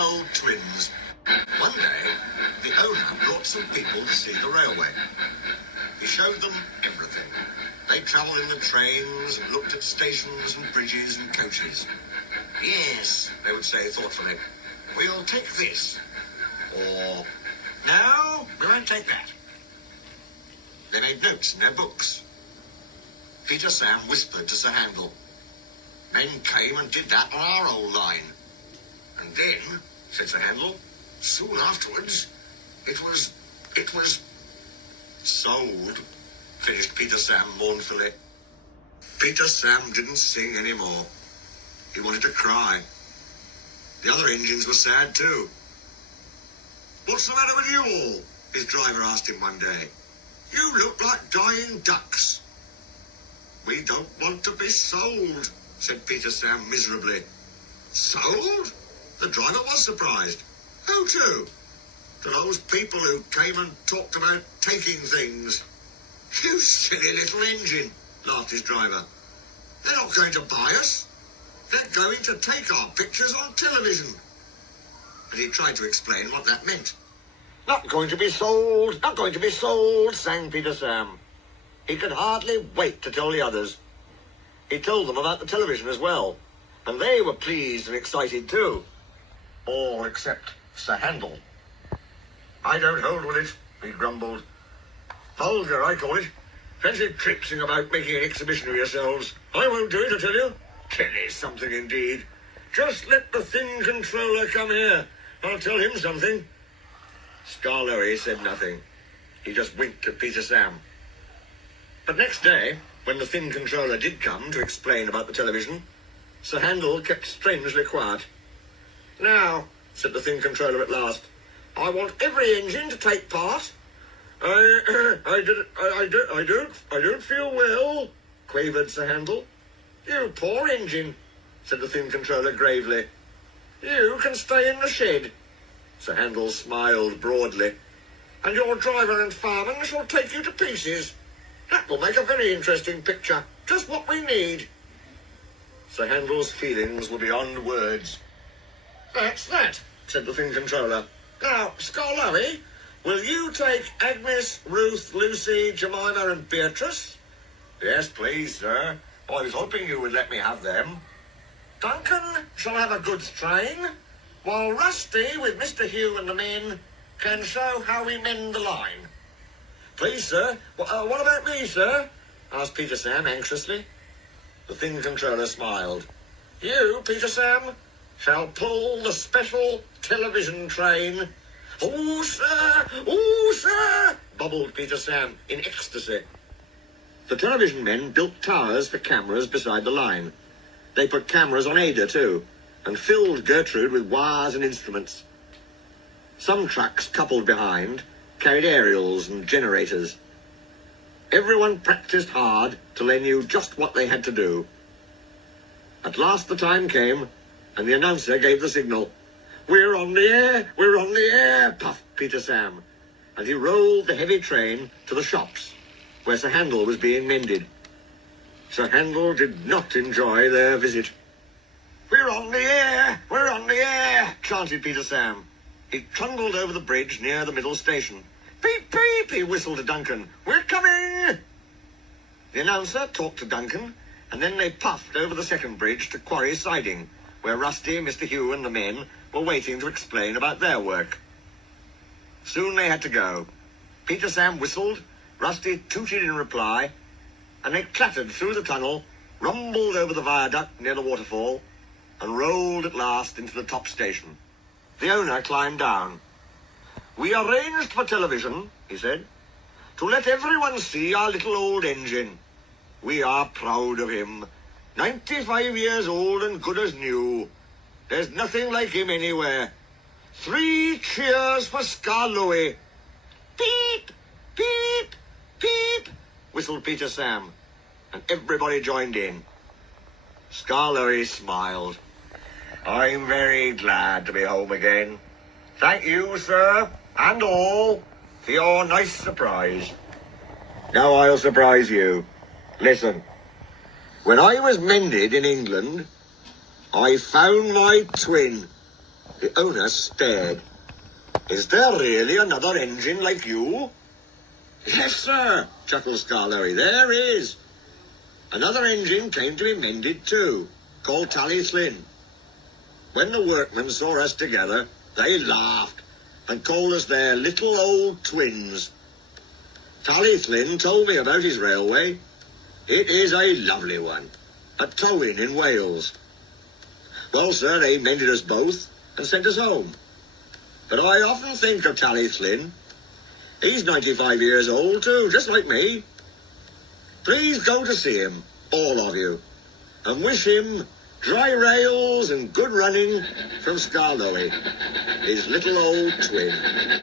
old twins. One day, the owner brought some people to see the railway. He showed them everything. They travelled in the trains and looked at stations and bridges and coaches. Yes, they would say thoughtfully, we'll take this. Or, no, we won't take that. They made notes in their books. Peter Sam whispered to Sir Handel. Men came and did that on our old line. And then, said Sir Handel, soon afterwards, it was sold, finished Peter Sam mournfully. Peter Sam didn't sing anymore. He wanted to cry. The other engines were sad too. What's the matter with you all? His driver asked him one day. You look like dying ducks. We don't want to be sold, said Peter Sam miserably. Sold? The driver was surprised. Who to? To those people who came and talked about taking things. You silly little engine, laughed his driver. They're not going to buy us. They're going to take our pictures on television. And he tried to explain what that meant. Not going to be sold, not going to be sold, sang Peter Sam. He could hardly wait to tell the others. He told them about the television as well, and they were pleased and excited too. All except Sir Handel. I don't hold with it, he grumbled. Vulgar, I call it. Fancy tricksing about making an exhibition of yourselves. I won't do it, I tell you. Telly something indeed. Just let the thin controller come here. I'll tell him something. Skarloey said nothing. He just winked at Peter Sam. But next day, when the thin controller did come to explain about the television, Sir Handel kept strangely quiet. Now, said the thin controller at last, I want every engine to take part. I don't feel well, quavered Sir Handel. You poor engine, said the thin controller gravely. You can stay in the shed. Sir Handel smiled broadly. And your driver and fireman shall take you to pieces. That will make a very interesting picture. Just what we need. Sir Handel's feelings were beyond words. That's that, said the thin controller. Now, Skarloey, will you take Agnes, Ruth, Lucy, Jemima and Beatrice? Yes, please, sir. I was hoping you would let me have them. Duncan shall have a goods train, while Rusty, with Mr. Hugh and the men, can show how we mend the line. Please, sir. What about me, sir? Asked Peter Sam anxiously. The thin controller smiled. You, Peter Sam, shall pull the special television train. Oh, sir, bubbled Peter Sam in ecstasy. The television men built towers for cameras beside the line. They put cameras on Ada, too, and filled Gertrude with wires and instruments. Some trucks coupled behind carried aerials and generators. Everyone practiced hard till they knew just what they had to do. At last the time came, and the announcer gave the signal. We're on the air, puffed Peter Sam, and he rolled the heavy train to the shops, where Sir Handel was being mended. Sir Handel did not enjoy their visit. We're on the air, chanted Peter Sam. He trundled over the bridge near the middle station. Beep, beep, he whistled to Duncan. We're coming! The announcer talked to Duncan, and then they puffed over the second bridge to Quarry Siding, where Rusty, Mr. Hugh and the men were waiting to explain about their work. Soon they had to go. Peter Sam whistled, Rusty tooted in reply, and they clattered through the tunnel, rumbled over the viaduct near the waterfall, and rolled at last into the top station. The owner climbed down. We arranged for television, he said, to let everyone see our little old engine. We are proud of him. 95 years old and good as new. There's nothing like him anywhere. 3 cheers for Skarloey. Beep, beep, beep, whistled Peter Sam, and everybody joined in. Skarloey smiled. I'm very glad to be home again. Thank you, sir, and all, for your nice surprise. Now I'll surprise you. Listen. When I was mended in England, I found my twin. The owner stared. Is there really another engine like you? Yes, sir, chuckled Skarloey. There is. Another engine came to be mended too, called Tally Flynn. When the workmen saw us together, they laughed and called us their little old twins. Tally Flynn told me about his railway. It is a lovely one, at Towyn in Wales. Well, sir, they mended us both and sent us home. But I often think of Tally Flynn. He's 95 years old too, just like me. Please go to see him, all of you, and wish him dry rails and good running from Skarloey, his little old twin.